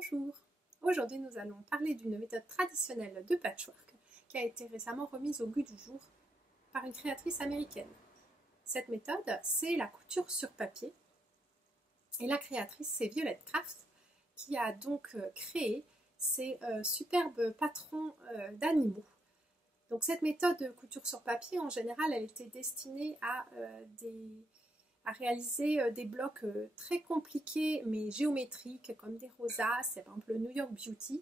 Bonjour! Aujourd'hui nous allons parler d'une méthode traditionnelle de patchwork qui a été récemment remise au goût du jour par une créatrice américaine. Cette méthode, c'est la couture sur papier et la créatrice, c'est Violet Craft qui a donc créé ces superbes patrons d'animaux. Donc cette méthode de couture sur papier, en général, elle était destinée à réaliser des blocs très compliqués mais géométriques comme des rosaces, par exemple le New York Beauty,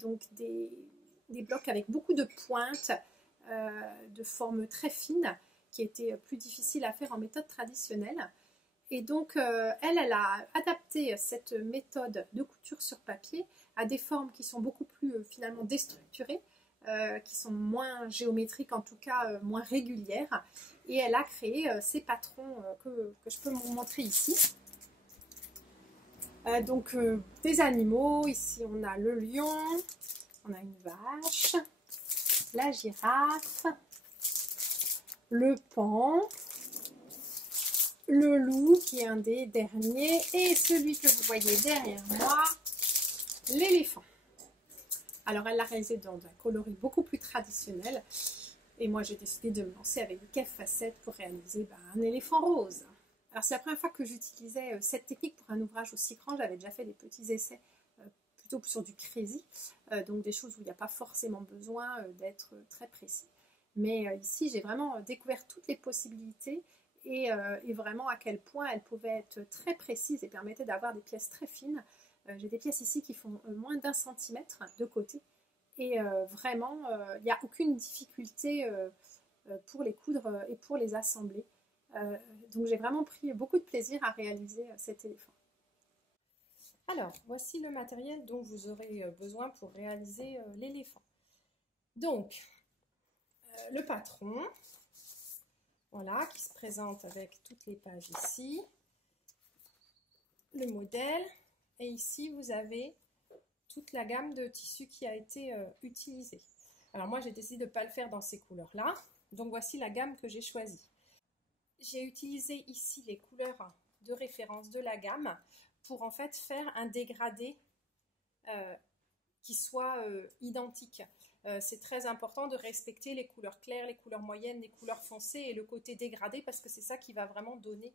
donc des blocs avec beaucoup de pointes, de formes très fines qui étaient plus difficiles à faire en méthode traditionnelle. Et donc elle a adapté cette méthode de couture sur papier à des formes qui sont beaucoup plus finalement déstructurées, qui sont moins géométriques, en tout cas moins régulières. Et elle a créé ces patrons que je peux vous montrer ici. Donc des animaux, ici on a le lion, on a une vache, la girafe, le paon, le loup qui est un des derniers, et celui que vous voyez derrière moi, l'éléphant. Alors elle l'a réalisé dans un coloris beaucoup plus traditionnel, et moi j'ai décidé de me lancer avec des caves facettes pour réaliser un éléphant rose. Alors c'est la première fois que j'utilisais cette technique pour un ouvrage aussi grand. J'avais déjà fait des petits essais plutôt sur du crazy, donc des choses où il n'y a pas forcément besoin d'être très précis. Mais ici j'ai vraiment découvert toutes les possibilités et vraiment à quel point elles pouvaient être très précises et permettaient d'avoir des pièces très fines. J'ai des pièces ici qui font moins d'1 centimètre de côté et vraiment il n'y a aucune difficulté pour les coudre et pour les assembler. Donc j'ai vraiment pris beaucoup de plaisir à réaliser cet éléphant. Alors voici le matériel dont vous aurez besoin pour réaliser l'éléphant. Donc le patron, voilà, qui se présente avec toutes les pages ici, le modèle. Et ici, vous avez toute la gamme de tissus qui a été utilisée. Alors moi, j'ai décidé de ne pas le faire dans ces couleurs-là. Donc voici la gamme que j'ai choisie. J'ai utilisé ici les couleurs de référence de la gamme pour en fait faire un dégradé qui soit identique. C'est très important de respecter les couleurs claires, les couleurs moyennes, les couleurs foncées et le côté dégradé parce que c'est ça qui va vraiment donner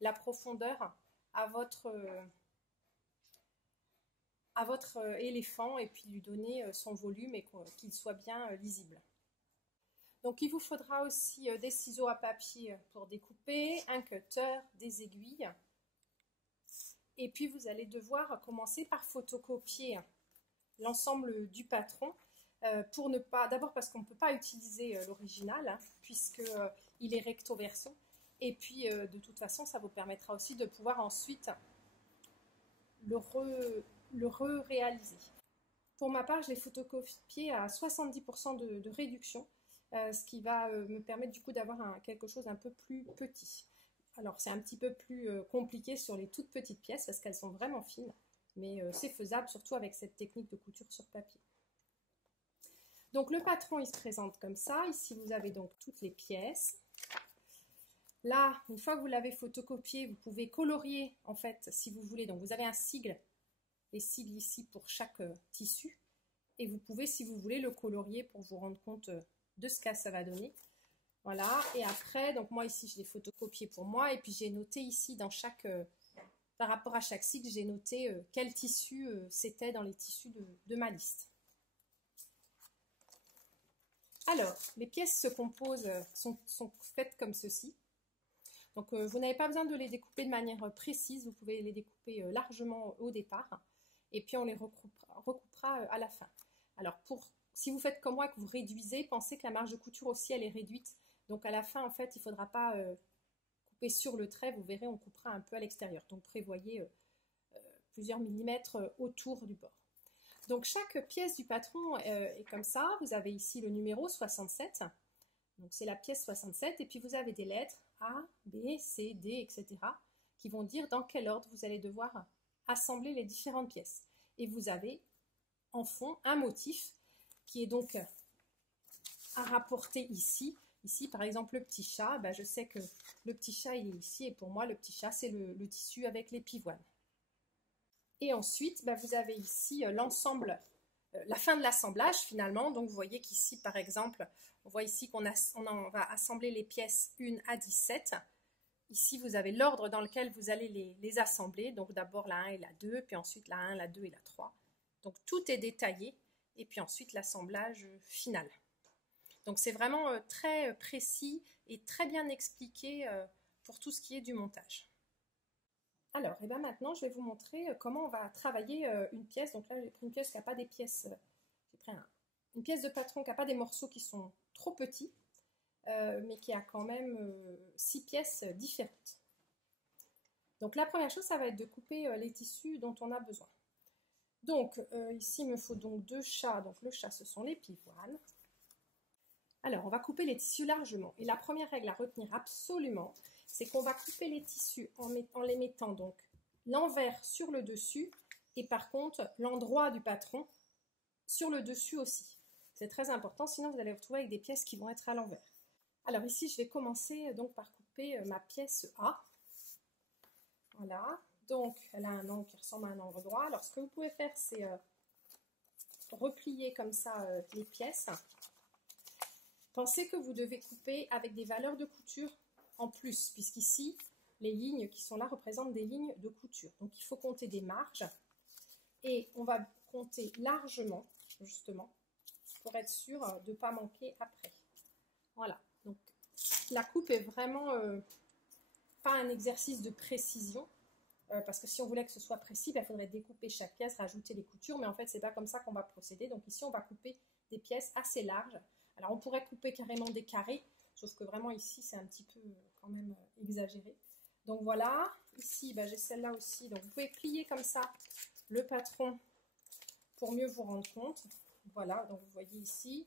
la profondeur à votre éléphant et puis lui donner son volume et qu'il soit bien lisible. Donc il vous faudra aussi des ciseaux à papier pour découper, un cutter, des aiguilles. Et puis vous allez devoir commencer par photocopier l'ensemble du patron pour ne pas, d'abord parce qu'on ne peut pas utiliser l'original puisqu'il est recto verso. Et puis de toute façon ça vous permettra aussi de pouvoir ensuite le réaliser. Pour ma part, je l'ai photocopié à 70% de réduction, ce qui va me permettre du coup d'avoir quelque chose un peu plus petit. Alors c'est un petit peu plus compliqué sur les toutes petites pièces parce qu'elles sont vraiment fines, mais c'est faisable surtout avec cette technique de couture sur papier. Donc le patron il se présente comme ça. Ici vous avez donc toutes les pièces. Là, une fois que vous l'avez photocopié, vous pouvez colorier en fait si vous voulez. Donc vous avez un sigle, les sigles ici pour chaque tissu. Et vous pouvez, si vous voulez, le colorier pour vous rendre compte de ce que ça va donner. Voilà, et après, donc moi ici je l'ai photocopié pour moi. Et puis j'ai noté ici dans par rapport à chaque sigle, j'ai noté quel tissu c'était dans les tissus de ma liste. Alors, les pièces se composent, sont faites comme ceci. Donc vous n'avez pas besoin de les découper de manière précise, vous pouvez les découper largement au départ et puis on les recoupera à la fin. Alors si vous faites comme moi que vous réduisez, pensez que la marge de couture aussi elle est réduite, donc à la fin en fait il ne faudra pas couper sur le trait, vous verrez on coupera un peu à l'extérieur, donc prévoyez plusieurs millimètres autour du bord. Donc chaque pièce du patron est comme ça, vous avez ici le numéro 67. Donc c'est la pièce 67 et puis vous avez des lettres A, B, C, D, etc. qui vont dire dans quel ordre vous allez devoir assembler les différentes pièces. Et vous avez en fond un motif qui est donc à rapporter ici. Ici par exemple le petit chat, je sais que le petit chat il est ici et pour moi le petit chat c'est le tissu avec les pivoines. Et ensuite, vous avez ici l'ensemble, la fin de l'assemblage finalement. Donc vous voyez qu'ici par exemple, on voit ici qu'on va assembler les pièces 1 à 17. Ici vous avez l'ordre dans lequel vous allez les assembler. Donc d'abord la 1 et la 2, puis ensuite la 1, la 2 et la 3. Donc tout est détaillé. Et puis ensuite l'assemblage final. Donc c'est vraiment très précis et très bien expliqué pour tout ce qui est du montage. Alors, et maintenant, je vais vous montrer comment on va travailler une pièce. Donc là, j'ai pris une pièce qui n'a pas des pièces... j'ai pris une pièce de patron qui n'a pas des morceaux qui sont trop petits, mais qui a quand même 6 pièces différentes. Donc la première chose, ça va être de couper les tissus dont on a besoin. Donc ici, il me faut donc 2 chats. Donc le chat, ce sont les pivoines. Alors, on va couper les tissus largement. Et la première règle à retenir absolument, c'est qu'on va couper les tissus en les mettant donc l'envers sur le dessus et par contre l'endroit du patron sur le dessus aussi. C'est très important, sinon vous allez vous retrouver avec des pièces qui vont être à l'envers. Alors ici, je vais commencer donc par couper ma pièce A. Voilà, donc elle a un angle qui ressemble à un angle droit. Alors ce que vous pouvez faire, c'est replier comme ça les pièces. Pensez que vous devez couper avec des valeurs de couture en plus, puisqu'ici, les lignes qui sont là représentent des lignes de couture. Donc, il faut compter des marges et on va compter largement, justement, pour être sûr de ne pas manquer après. Voilà, donc la coupe est vraiment pas un exercice de précision, parce que si on voulait que ce soit précis, il faudrait découper chaque pièce, rajouter les coutures, mais en fait, c'est pas comme ça qu'on va procéder. Donc ici, on va couper des pièces assez larges. Alors, on pourrait couper carrément des carrés, sauf que vraiment ici, c'est un petit peu quand même exagéré. Donc voilà, ici, j'ai celle-là aussi. Donc, vous pouvez plier comme ça le patron pour mieux vous rendre compte. Voilà, donc vous voyez ici,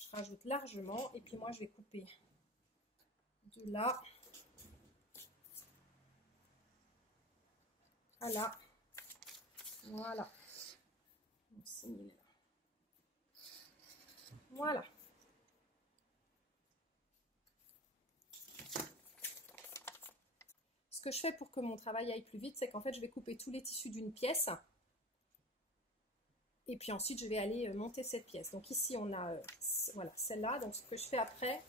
je rajoute largement. Et puis moi, je vais couper de là à là. Voilà. Voilà. Ce que je fais pour que mon travail aille plus vite, c'est qu'en fait, je vais couper tous les tissus d'une pièce. Et puis ensuite, je vais aller monter cette pièce. Donc ici, on a voilà, celle-là. Donc ce que je fais après,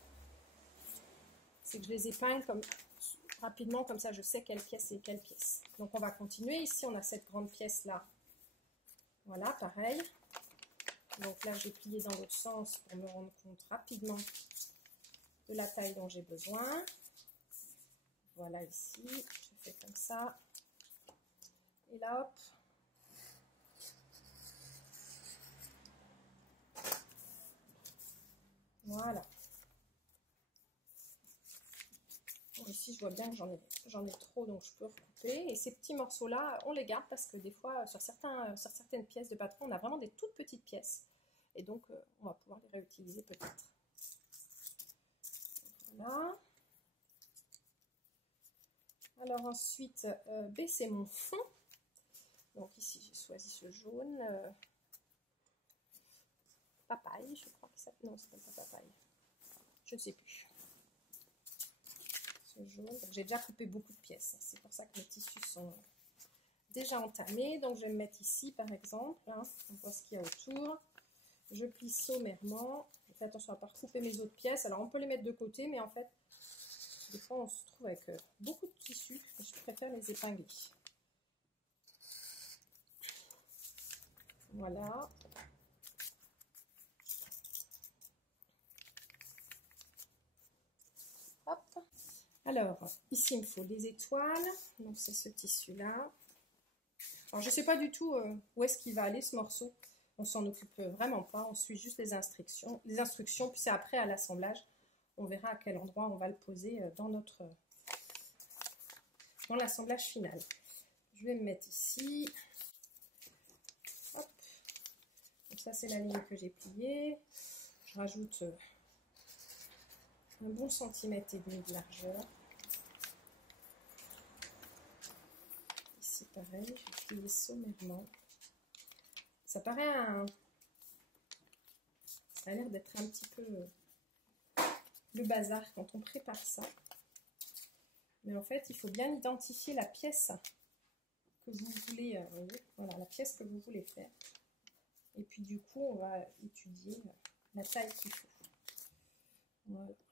c'est que je les épingle rapidement, comme ça je sais quelle pièce est quelle pièce. Donc on va continuer. Ici, on a cette grande pièce-là. Voilà, pareil. Donc là, j'ai plié dans l'autre sens pour me rendre compte rapidement de la taille dont j'ai besoin. Voilà, ici, je fais comme ça. Et là, hop. Voilà. Bon, ici, je vois bien que j'en ai trop, donc je peux recouper. Et ces petits morceaux-là, on les garde parce que des fois, sur certaines pièces de patron, on a vraiment des toutes petites pièces. Et donc, on va pouvoir les réutiliser peut-être. Voilà. Alors ensuite, c'est mon fond. Donc ici, j'ai choisi ce jaune. Papaye, je crois que ça... Non, c'est pas papaye. Je ne sais plus. Ce jaune. J'ai déjà coupé beaucoup de pièces. C'est pour ça que mes tissus sont déjà entamés. Donc je vais me mettre ici, par exemple. Hein. On voit ce qu'il y a autour. Je plie sommairement. Je fais attention à ne pas recouper mes autres pièces. Alors on peut les mettre de côté, mais en fait, des fois on se trouve avec beaucoup de tissus. Et je préfère les épingler. Voilà. Hop. Alors, ici, il me faut des étoiles. Donc, c'est ce tissu-là. Alors, je ne sais pas du tout où est-ce qu'il va aller, ce morceau. On s'en occupe vraiment pas. On suit juste les instructions. Puis c'est après, à l'assemblage, on verra à quel endroit on va le poser dans l'assemblage final. Je vais me mettre ici. Hop. Donc ça, c'est la ligne que j'ai pliée. Je rajoute un bon centimètre et demi de largeur. Ici, pareil, je vais plier sommairement. Ça paraît ça a l'air d'être un petit peu le bazar quand on prépare ça. Mais en fait, il faut bien identifier la pièce que vous voulez, voyez, voilà, la pièce que vous voulez faire. Et puis du coup, on va étudier la taille qu'il faut.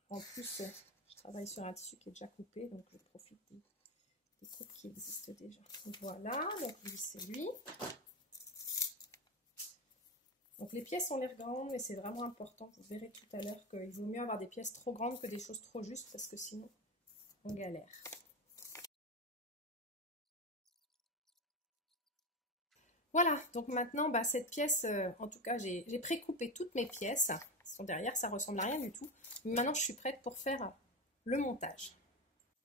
En plus, je travaille sur un tissu qui est déjà coupé, donc je profite des coupes qui existent déjà. Voilà, donc lui c'est lui. Donc les pièces ont l'air grandes, mais c'est vraiment important. Vous verrez tout à l'heure qu'il vaut mieux avoir des pièces trop grandes que des choses trop justes, parce que sinon on galère. Voilà, donc maintenant cette pièce, en tout cas j'ai pré-coupé toutes mes pièces. Derrière, ça ressemble à rien du tout. Mais maintenant je suis prête pour faire le montage.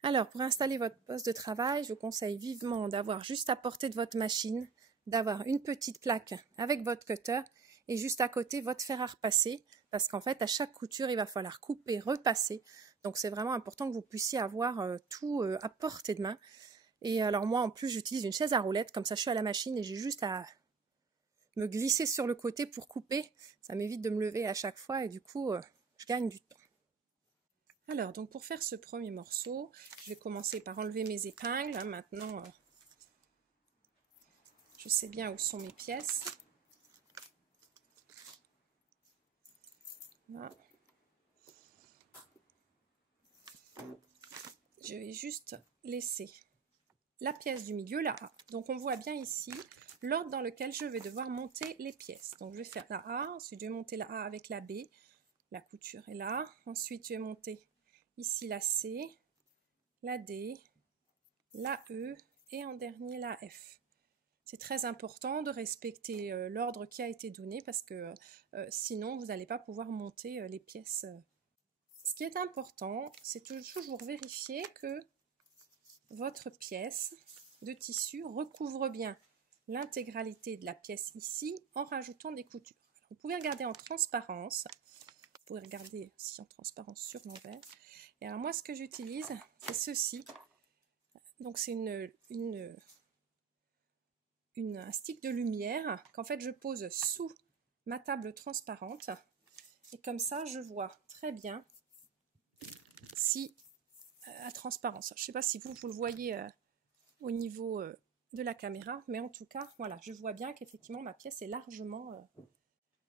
Alors, pour installer votre poste de travail, je vous conseille vivement d'avoir juste à portée de votre machine, d'avoir une petite plaque avec votre cutter et juste à côté votre fer à repasser, parce qu'en fait, à chaque couture, il va falloir couper, repasser. Donc, c'est vraiment important que vous puissiez avoir tout à portée de main. Et alors, moi, en plus, j'utilise une chaise à roulettes, comme ça, je suis à la machine et j'ai juste à me glisser sur le côté pour couper. Ça m'évite de me lever à chaque fois et du coup, je gagne du temps. Alors, donc pour faire ce premier morceau, je vais commencer par enlever mes épingles. Maintenant, je sais bien où sont mes pièces. Là. Je vais juste laisser la pièce du milieu, la A. Donc on voit bien ici l'ordre dans lequel je vais devoir monter les pièces. Donc je vais faire la A, ensuite je vais monter la A avec la B. La couture est là. Ensuite je vais monter ici la C, la D, la E et en dernier la F. C'est très important de respecter l'ordre qui a été donné parce que sinon vous n'allez pas pouvoir monter les pièces. Ce qui est important, c'est toujours vérifier que votre pièce de tissu recouvre bien l'intégralité de la pièce ici en rajoutant des coutures. Alors, vous pouvez regarder en transparence, vous pouvez regarder aussi en transparence sur l'envers. Et alors moi ce que j'utilise, c'est ceci. Donc c'est un stick de lumière qu'en fait je pose sous ma table transparente et comme ça je vois très bien si la transparence, je ne sais pas si vous le voyez au niveau de la caméra, mais en tout cas voilà, je vois bien qu'effectivement ma pièce est largement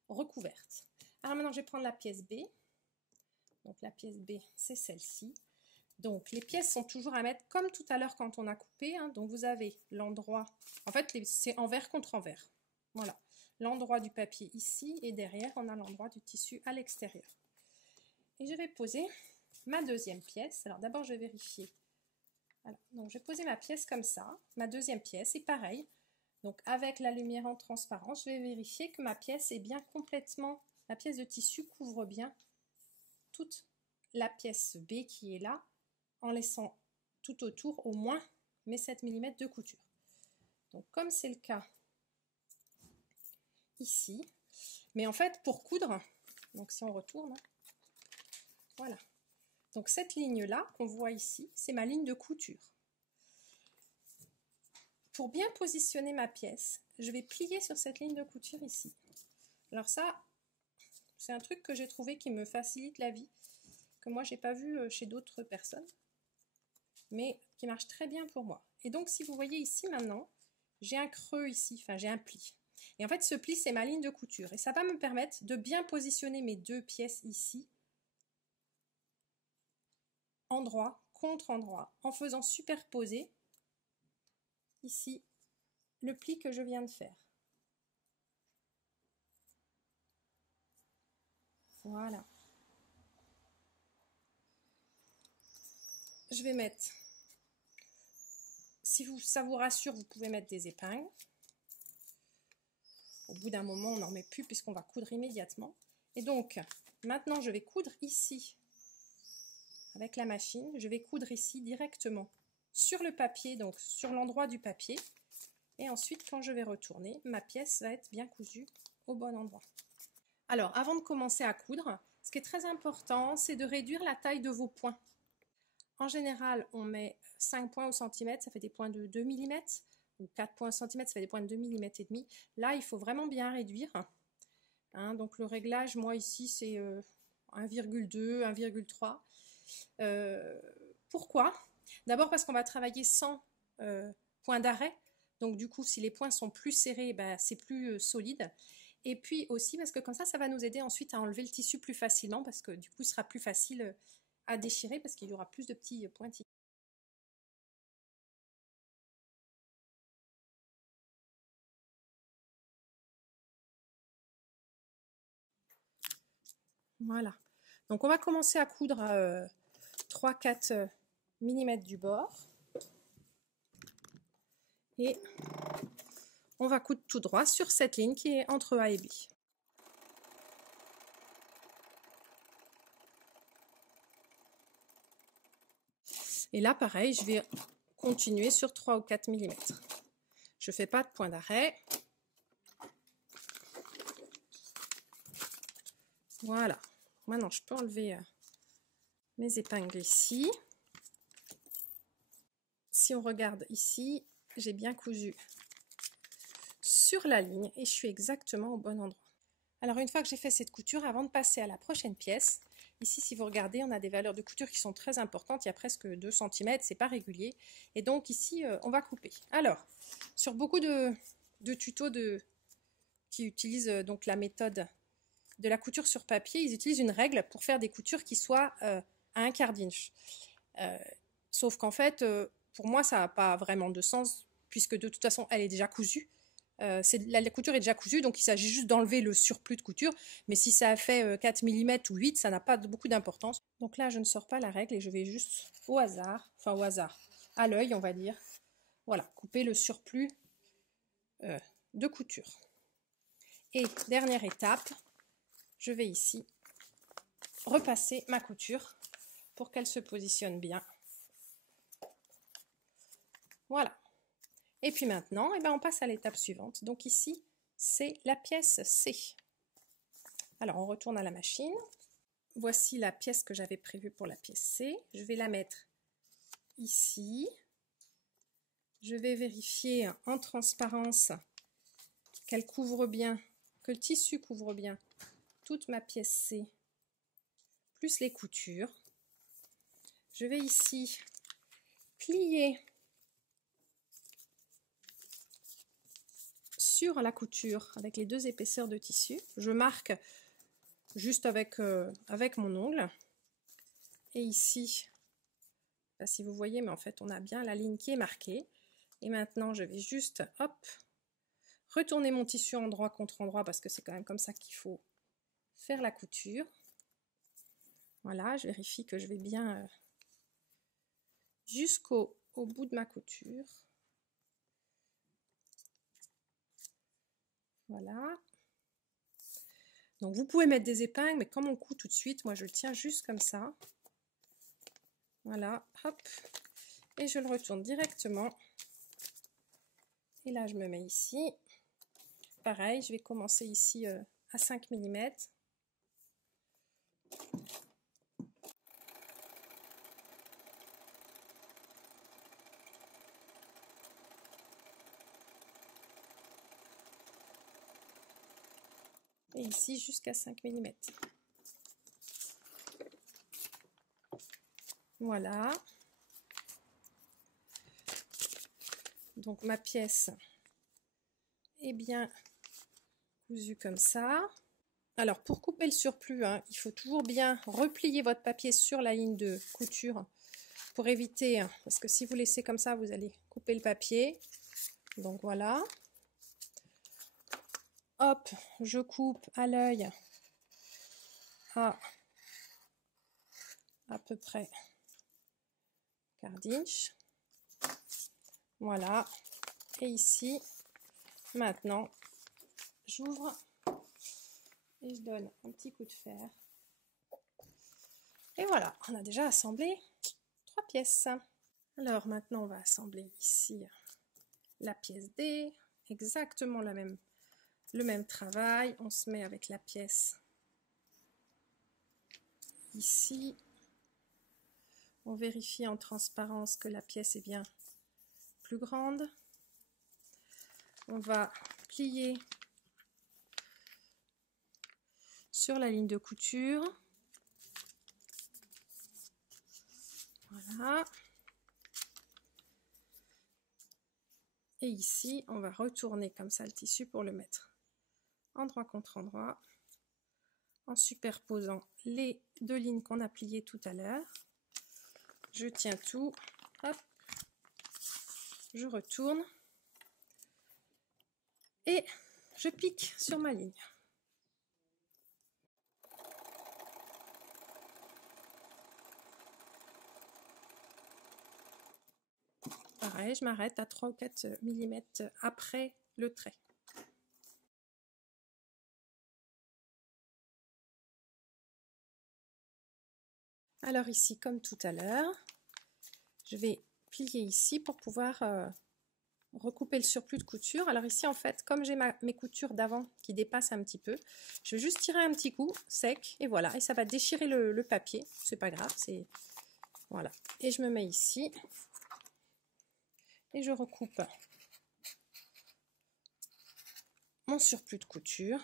recouverte. Alors maintenant je vais prendre la pièce B. Donc la pièce B c'est celle-ci. Donc les pièces sont toujours à mettre comme tout à l'heure quand on a coupé, hein. Donc vous avez l'endroit, en fait c'est envers contre envers, voilà, l'endroit du papier ici et derrière on a l'endroit du tissu à l'extérieur. Et je vais poser ma deuxième pièce. Alors d'abord je vais vérifier, voilà. Donc je vais poser ma pièce comme ça, ma deuxième pièce et pareil, donc avec la lumière en transparence, je vais vérifier que ma pièce est bien complètement, la pièce de tissu couvre bien toute la pièce B qui est là, en laissant tout autour au moins mes 7 mm de couture. Donc comme c'est le cas ici, mais en fait pour coudre, donc si on retourne, voilà, donc cette ligne là qu'on voit ici, c'est ma ligne de couture. Pour bien positionner ma pièce, je vais plier sur cette ligne de couture ici. Alors ça, c'est un truc que j'ai trouvé qui me facilite la vie, que moi j'ai pas vu chez d'autres personnes, mais qui marche très bien pour moi. Et donc si vous voyez ici maintenant, j'ai un creux ici, enfin j'ai un pli. Et en fait ce pli c'est ma ligne de couture et ça va me permettre de bien positionner mes deux pièces ici, endroit contre endroit, en faisant superposer ici le pli que je viens de faire. Voilà. Je vais mettre, si ça vous rassure, vous pouvez mettre des épingles. Au bout d'un moment, on n'en met plus puisqu'on va coudre immédiatement. Et donc, maintenant, je vais coudre ici avec la machine. Je vais coudre ici directement sur le papier, donc sur l'endroit du papier. Et ensuite, quand je vais retourner, ma pièce va être bien cousue au bon endroit. Alors, avant de commencer à coudre, ce qui est très important, c'est de réduire la taille de vos points. En général, on met 5 points au centimètre, ça fait des points de 2 mm, ou 4 points au centimètre, ça fait des points de 2,5 mm. Là, il faut vraiment bien réduire. Hein, donc le réglage, moi ici, c'est 1,2, 1,3. Pourquoi? D'abord parce qu'on va travailler sans point d'arrêt. Donc du coup, si les points sont plus serrés, ben, c'est plus solide. Et puis aussi parce que comme ça va nous aider ensuite à enlever le tissu plus facilement parce que du coup, ce sera plus facile à déchirer parce qu'il y aura plus de petits pointillés. Voilà. Donc on va commencer à coudre 3-4 mm du bord. Et on va coudre tout droit sur cette ligne qui est entre A et B. Et là, pareil, je vais continuer sur 3 ou 4 mm. Je ne fais pas de point d'arrêt. Voilà. Maintenant, je peux enlever mes épingles ici. Si on regarde ici, j'ai bien cousu sur la ligne et je suis exactement au bon endroit. Alors, une fois que j'ai fait cette couture, avant de passer à la prochaine pièce, ici, si vous regardez, on a des valeurs de couture qui sont très importantes. Il y a presque 2 cm, c'est pas régulier. Et donc, ici, on va couper. Alors, sur beaucoup de tutos qui utilisent donc la méthode de la couture sur papier, ils utilisent une règle pour faire des coutures qui soient à 1/4 d'inch. Sauf qu'en fait, pour moi, ça n'a pas vraiment de sens, puisque de toute façon, elle est déjà cousue. La couture est déjà cousue, donc il s'agit juste d'enlever le surplus de couture. Mais si ça a fait 4 mm ou 8, ça n'a pas beaucoup d'importance. Donc là, je ne sors pas la règle et je vais juste au hasard, à l'œil, on va dire. Voilà, couper le surplus de couture. Et dernière étape, je vais ici repasser ma couture pour qu'elle se positionne bien. Voilà. Et puis maintenant, on passe à l'étape suivante. Donc ici, c'est la pièce C. Alors, on retourne à la machine. Voici la pièce que j'avais prévue pour la pièce C. Je vais la mettre ici. Je vais vérifier en transparence qu'elle couvre bien, que le tissu couvre bien toute ma pièce C, plus les coutures. Je vais ici plier sur la couture avec les 2 épaisseurs de tissu. Je marque juste avec mon ongle. Et ici, je ne sais pas si vous voyez, mais en fait, on a bien la ligne qui est marquée. Et maintenant, je vais juste, hop, retourner mon tissu endroit contre endroit parce que c'est quand même comme ça qu'il faut faire la couture. Voilà, je vérifie que je vais bien jusqu'au bout de ma couture. Voilà. Donc vous pouvez mettre des épingles, mais comme on coud tout de suite, moi je le tiens juste comme ça. Voilà, hop. Et je le retourne directement. Et là je me mets ici. Pareil, je vais commencer ici à 5 mm. Et ici jusqu'à 5 mm. Voilà. Donc ma pièce est bien cousue comme ça. Alors pour couper le surplus, il faut toujours bien replier votre papier sur la ligne de couture pour éviter, parce que si vous laissez comme ça, vous allez couper le papier. Donc voilà. Hop, je coupe à l'œil à peu près 1/4 d'inch. Voilà. Et ici, maintenant, j'ouvre et je donne un petit coup de fer. Et voilà, on a déjà assemblé 3 pièces. Alors maintenant, on va assembler ici la pièce D, exactement le même travail. On se met avec la pièce ici. On vérifie en transparence que la pièce est bien plus grande. On va plier sur la ligne de couture. Voilà. Et ici, on va retourner comme ça le tissu pour le mettre endroit contre endroit, en superposant les deux lignes qu'on a pliées tout à l'heure. Je tiens tout, hop, je retourne et je pique sur ma ligne. Pareil, je m'arrête à 3 ou 4 mm après le trait. Alors ici, comme tout à l'heure, je vais plier ici pour pouvoir recouper le surplus de couture. Alors ici, en fait, comme j'ai mes coutures d'avant qui dépassent un petit peu, je vais juste tirer un petit coup sec et voilà, et ça va déchirer le papier. C'est pas grave, c'est voilà. Et je me mets ici et je recoupe mon surplus de couture.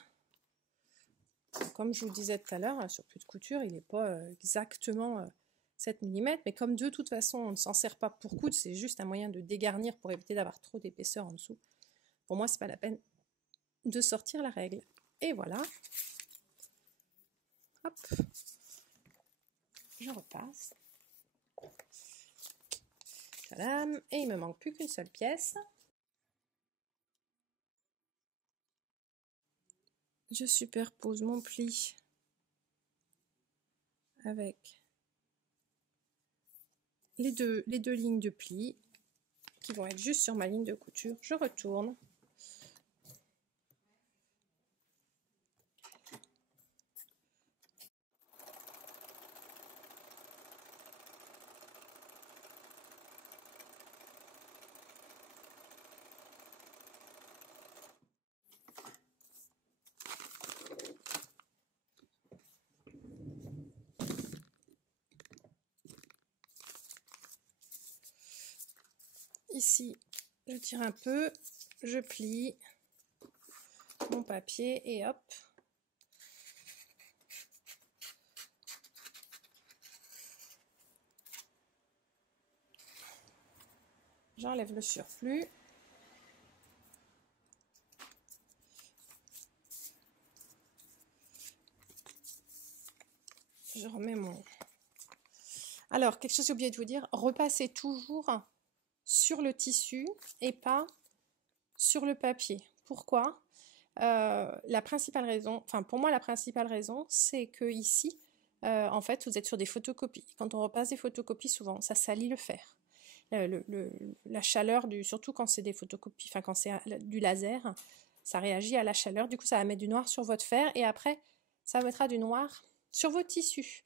Comme je vous disais tout à l'heure, un surplus de couture, il n'est pas exactement 7 mm, mais comme de toute façon on ne s'en sert pas pour coudre, c'est juste un moyen de dégarnir pour éviter d'avoir trop d'épaisseur en dessous. Pour moi, c'est pas la peine de sortir la règle. Et voilà. Hop. Je repasse. Tadam. Et il me manque plus qu'une seule pièce. Je superpose mon pli avec les deux lignes de pli qui vont être juste sur ma ligne de couture. Je retourne. Ici, je tire un peu, je plie mon papier et hop. J'enlève le surplus. Je remets mon... Alors, quelque chose que j'ai oublié de vous dire, repassez toujours sur le tissu et pas sur le papier. Pourquoi? La principale raison, enfin pour moi la principale raison, c'est que ici, en fait, vous êtes sur des photocopies. Quand on repasse des photocopies, souvent, ça salit le fer. La chaleur, surtout quand c'est des photocopies, enfin quand c'est du laser, ça réagit à la chaleur. Du coup, ça va mettre du noir sur votre fer et après, ça mettra du noir sur vos tissus.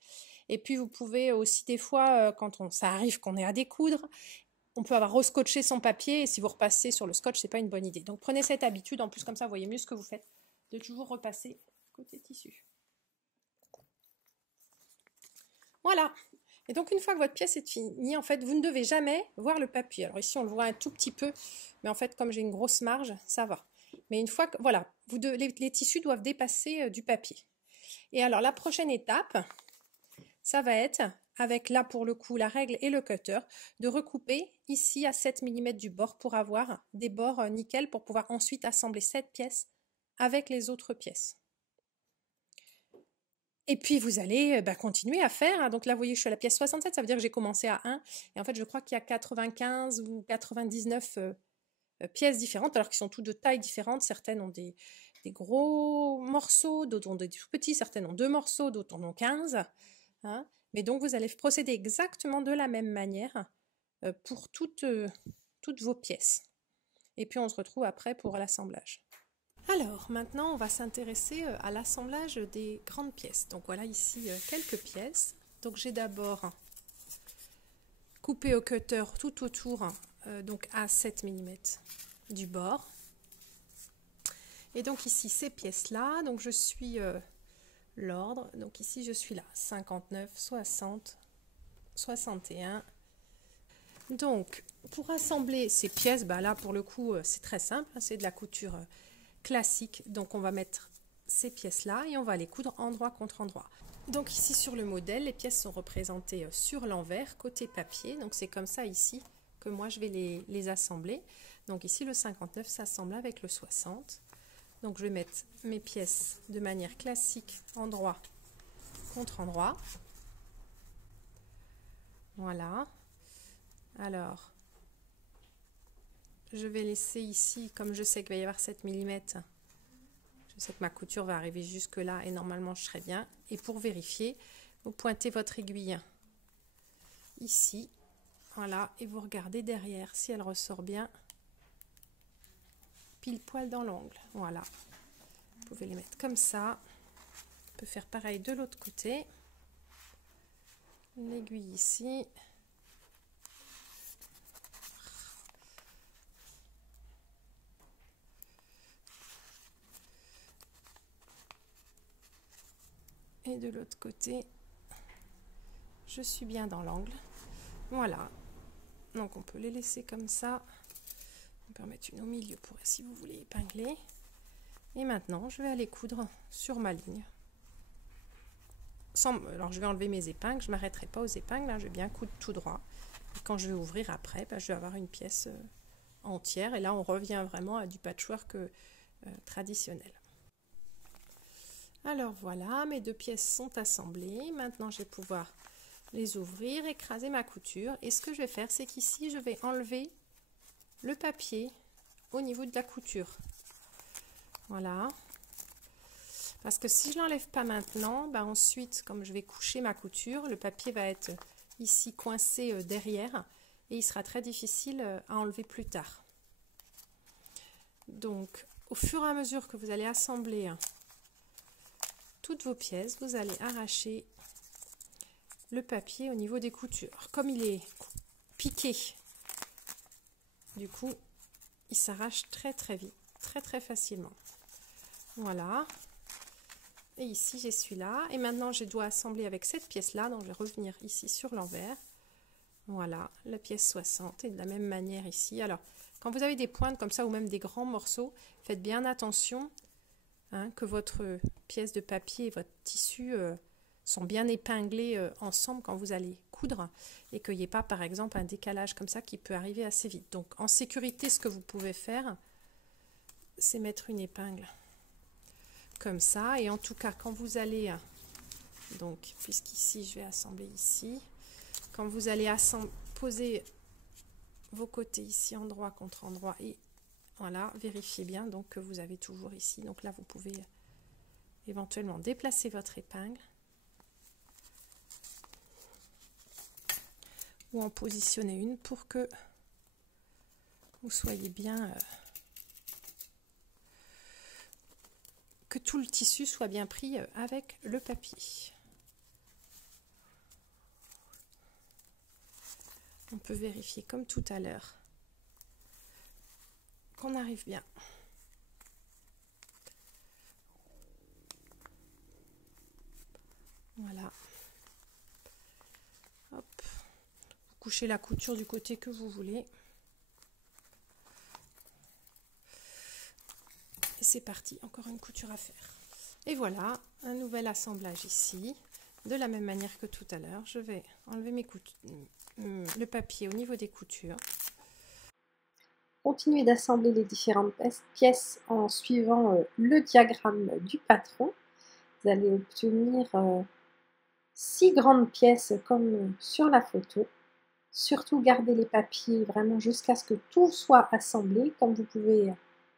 Et puis, vous pouvez aussi des fois, quand ça arrive qu'on est à découdre, on peut avoir rescotché son papier et si vous repassez sur le scotch, c'est pas une bonne idée. Donc prenez cette habitude, en plus comme ça vous voyez mieux ce que vous faites, de toujours repasser côté tissu. Voilà. Et donc une fois que votre pièce est finie, en fait, vous ne devez jamais voir le papier. Alors ici on le voit un tout petit peu, mais en fait comme j'ai une grosse marge, ça va. Mais une fois que, voilà, les tissus doivent dépasser du papier. Et alors la prochaine étape, ça va être, avec là pour le coup la règle et le cutter, de recouper ici à 7 mm du bord pour avoir des bords nickel pour pouvoir ensuite assembler cette pièce avec les autres pièces. Et puis vous allez continuer à faire, donc là vous voyez je suis à la pièce 67, ça veut dire que j'ai commencé à 1 et en fait je crois qu'il y a 95 ou 99 pièces différentes alors qu'ils sont tous de tailles différentes, certaines ont des gros morceaux, d'autres ont des tout petits, certaines ont 2 morceaux, d'autres en ont 15, hein. Mais donc, vous allez procéder exactement de la même manière pour toutes vos pièces. Et puis, on se retrouve après pour l'assemblage. Alors, maintenant, on va s'intéresser à l'assemblage des grandes pièces. Donc, voilà ici quelques pièces. Donc, j'ai d'abord coupé au cutter tout autour, donc à 7 mm du bord. Et donc, ici, ces pièces-là, donc je suis... l'ordre, donc ici je suis là, 59, 60, 61. Donc, pour assembler ces pièces, là pour le coup c'est très simple, c'est de la couture classique. Donc on va mettre ces pièces-là et on va les coudre endroit contre endroit. Donc ici sur le modèle, les pièces sont représentées sur l'envers, côté papier. Donc c'est comme ça ici que moi je vais les assembler. Donc ici le 59 s'assemble avec le 60. Donc je vais mettre mes pièces de manière classique, endroit contre endroit. Voilà. Alors, je vais laisser ici, comme je sais qu'il va y avoir 7 mm, je sais que ma couture va arriver jusque là et normalement je serai bien. Et pour vérifier, vous pointez votre aiguille ici, voilà, et vous regardez derrière si elle ressort bien, pile poil dans l'angle. Voilà, vous pouvez les mettre comme ça. On peut faire pareil de l'autre côté. L'aiguille ici. Et de l'autre côté, je suis bien dans l'angle. Voilà, donc on peut les laisser comme ça. On peut en mettre une au milieu pour si vous voulez épingler. Et maintenant, je vais aller coudre sur ma ligne. Alors, je vais enlever mes épingles. Je ne m'arrêterai pas aux épingles. Là, je vais bien coudre tout droit. Et quand je vais ouvrir après, je vais avoir une pièce entière. Et là, on revient vraiment à du patchwork traditionnel. Alors voilà, mes deux pièces sont assemblées. Maintenant, je vais pouvoir les ouvrir, écraser ma couture. Et ce que je vais faire, c'est qu'ici, je vais enlever le papier au niveau de la couture. Voilà. Parce que si je ne l'enlève pas maintenant, ensuite, comme je vais coucher ma couture, le papier va être ici coincé derrière et il sera très difficile à enlever plus tard. Donc, au fur et à mesure que vous allez assembler toutes vos pièces, vous allez arracher le papier au niveau des coutures. Comme il est piqué, du coup, il s'arrache très vite, très facilement. Voilà. Et ici, j'ai celui-là. Et maintenant, je dois assembler avec cette pièce-là. Donc, je vais revenir ici sur l'envers. Voilà, la pièce 60. Et de la même manière ici. Alors, quand vous avez des pointes comme ça ou même des grands morceaux, faites bien attention que votre pièce de papier et votre tissu sont bien épinglés ensemble quand vous allez coudre et qu'il n'y ait pas, par exemple, un décalage comme ça qui peut arriver assez vite. Donc, en sécurité, ce que vous pouvez faire, c'est mettre une épingle comme ça. Et en tout cas, quand vous allez, donc, puisqu'ici, je vais assembler ici, quand vous allez poser vos côtés ici, endroit contre endroit, et voilà, vérifiez bien donc que vous avez toujours ici. Donc là, vous pouvez éventuellement déplacer votre épingle ou en positionner une pour que vous soyez bien, que tout le tissu soit bien pris avec le papier. On peut vérifier comme tout à l'heure qu'on arrive bien. Voilà. Hop. Vous couchez la couture du côté que vous voulez. Et c'est parti, encore une couture à faire. Et voilà, un nouvel assemblage ici. De la même manière que tout à l'heure, je vais enlever le papier au niveau des coutures. Continuez d'assembler les différentes pièces en suivant le diagramme du patron. Vous allez obtenir 6 grandes pièces comme sur la photo. Surtout gardez les papiers vraiment jusqu'à ce que tout soit assemblé, comme vous pouvez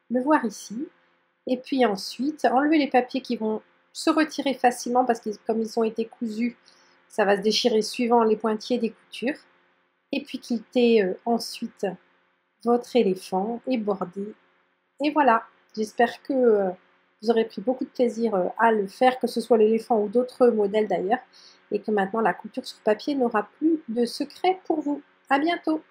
le voir ici. Et puis ensuite, enlevez les papiers qui vont se retirer facilement parce que comme ils ont été cousus, ça va se déchirer suivant les pointillés des coutures. Et puis quittez ensuite votre éléphant et bordez. Et voilà, j'espère que vous aurez pris beaucoup de plaisir à le faire, que ce soit l'éléphant ou d'autres modèles d'ailleurs, et que maintenant la couture sur papier n'aura plus de secret pour vous. À bientôt!